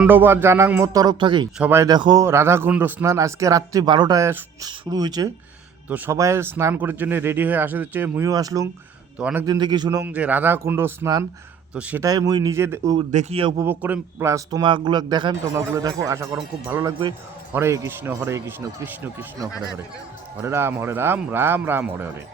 ধন্যবাদ জানাং মোর তরফ থেকেই। সবাই দেখো রাধাকুণ্ড স্নান আজকে রাত্রি 12টায় শুরু হয়েছে। তো সবাই স্নান করার জন্য রেডি হয়ে আসে হচ্ছে, মুইও আসলুম। তো অনেকদিন থেকে শুনুন যে রাধাকুণ্ড স্নান, তো সেটাই মুই নিজে দেখিয়ে উপভোগ করে প্লাস তোমাগুলো দেখাম, তোমরাগুলো দেখো, আশা করম খুব ভালো লাগবে। হরে কৃষ্ণ কৃষ্ণ কৃষ্ণ হরে হরে, হরে রাম রাম রাম হরে হরে।